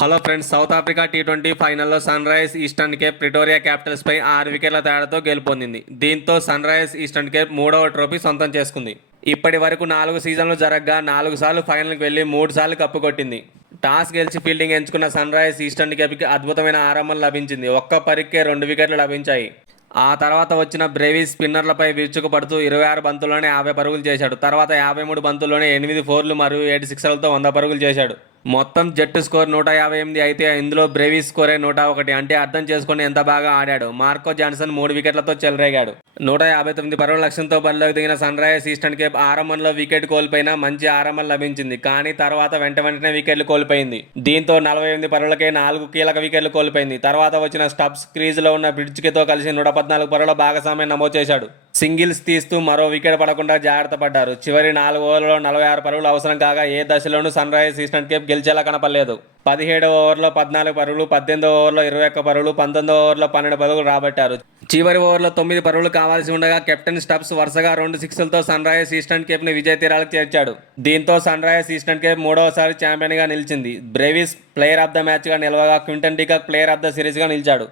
Hello friends, South Africa T20 ఫైనల్లో Sunrise Eastern Cape Pretoria క్యాపిటల్స్పై 6 వికెట్ల తేడాతో గెలుపొందింది. దీంతో సన్ రైజ్ ఈస్టర్న్ కేప్ 3వ ట్రోఫీ సొంతం చేసుకుంది. ఇప్పటి వరకు 4 సీజన్లు జరగగా 4 సార్లు ఫైనల్కి వెళ్లి 3 సార్లు కప్పు కొట్టింది. టాస్ గెలిచి ఫీల్డింగ్ ఎంచుకున్న సన్ రైజ్ ఈస్టర్న్ కేప్కి అద్భుతమైన ఆరంభం లభించింది. ఒక్క పరిక్కే 2 వికెట్లు లభించాయి. ఆ తర్వాత వచ్చిన బ్రేవీస్ స్పిన్నర్లపై విరుచుకుపడుతూ 26 బంతుల్లోనే 50 పరుగులు చేశాడు. తర్వాత 53 బంతుల్లోనే 8 ఫోర్లు మరియు 7 సిక్సర్లతో 100 పరుగులు చేశాడు. మొత్తం జట్టు స్కోర్ 158 అయితే ఇందులో బ్రేవీస్ స్కోరే 101. అంటే అర్థం చేసుకుని ఎంత బాగా ఆడాడు. Marco Jansen 3 వికెట్లతో చెలరేగాడు. 159 పరుగుల లక్ష్యంతో బరిలోకి దిగిన సన్ రైజర్స్ ఈస్టర్న్ కేప్ ఆరంభంలో వికెట్ కోల్పోయినా మంచి ఆరంభం లభించింది. కానీ తర్వాత వెంటనే వికెట్లు కోల్పోయింది. దీంతో 48 పరుగులకే 4 కీలక వికెట్లు కోల్పోయింది. తర్వాత వచ్చిన స్టబ్స్ క్రీజులో ఉన్న బ్రిడ్జ్కితో కలిసి 114 పరుగుల భాగస్వామ్యం నమోదు చేశాడు. సింగిల్స్ తీస్తూ మరో వికెట్ పడకుండా జాగ్రత్త పడ్డారు. చివరి 4 ఓవర్లలో 46 పరుగులు అవసరం కాగా ఏ దశలోనూ సన్ రైజర్స్ ఈస్టర్న్ కేప్ గెలిచేలా కనపడలేదు. 17వ ఓవర్లో 14 పరుగులు, 18వ ఓవర్లో 21 పరుగులు, 19వ ఓవర్లో 12 పరుగులు రాబట్టారు. చివరి ఓవర్లో 9 పరుగులు కావాల్సి ఉండగా కెప్టెన్ స్టబ్స్ వరుసగా 2 సిక్స్లతో సన్ రైజర్స్ ఈస్టర్న్ కేప్ ని విజయ తీరాలకు చేర్చాడు. దీంతో సన్ రైజర్స్ ఈస్టర్న్ కేప్ 3వసారి ఛాంపియన్ గా నిలిచింది. Brevis player of the match గా నిలవగా Quinton de Kock player of the series గా నిలిచాడు.